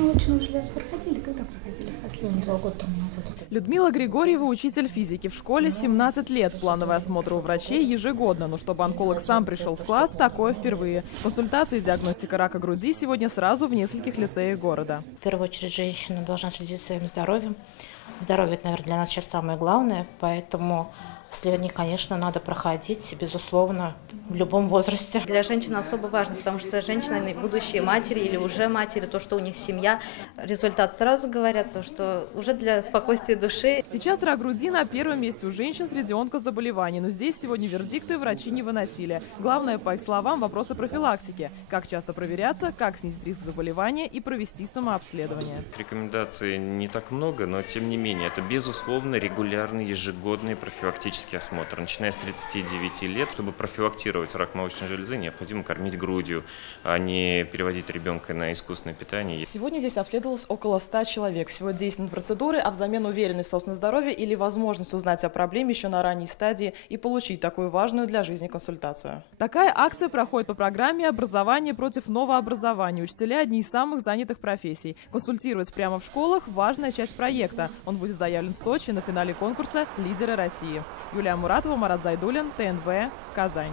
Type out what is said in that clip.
молочного железа проходили? Когда проходили в последний раз? 2 года назад. Людмила Григорьева – учитель физики. В школе 17 лет. Плановый осмотр у врачей ежегодно. Но чтобы онколог сам пришел в класс, такое впервые. Консультации и диагностика рака груди сегодня сразу в нескольких лицеях города. В первую очередь женщина должна следить за своим здоровьем. Здоровье, это, наверное, для нас сейчас самое главное. Поэтому обследование, конечно, надо проходить, безусловно, в любом возрасте. Для женщин особо важно, потому что женщины будущие матери или уже матери, то, что у них семья. Результат сразу говорят, то, что уже для спокойствия души. Сейчас рак груди на первом месте у женщин среди онкозаболеваний. Но здесь сегодня вердикты врачи не выносили. Главное, по их словам, вопросы профилактики. Как часто проверяться, как снизить риск заболевания и провести самообследование. Рекомендаций не так много, но тем не менее, это безусловно регулярный ежегодный профилактический осмотр. Начиная с 39 лет, чтобы профилактировать рак молочной железы, необходимо кормить грудью, а не переводить ребенка на искусственное питание. Сегодня здесь обследовалось около 100 человек. Всего действенные процедуры, а взамен уверенность в собственном здоровье или возможность узнать о проблеме еще на ранней стадии и получить такую важную для жизни консультацию. Такая акция проходит по программе «Образование против новообразования». Учителя – одни из самых занятых профессий. Консультировать прямо в школах – важная часть проекта. Он будет заявлен в Сочи на финале конкурса «Лидеры России». Юлия Муратова, Марат Зайдуллин, ТНВ, Казань.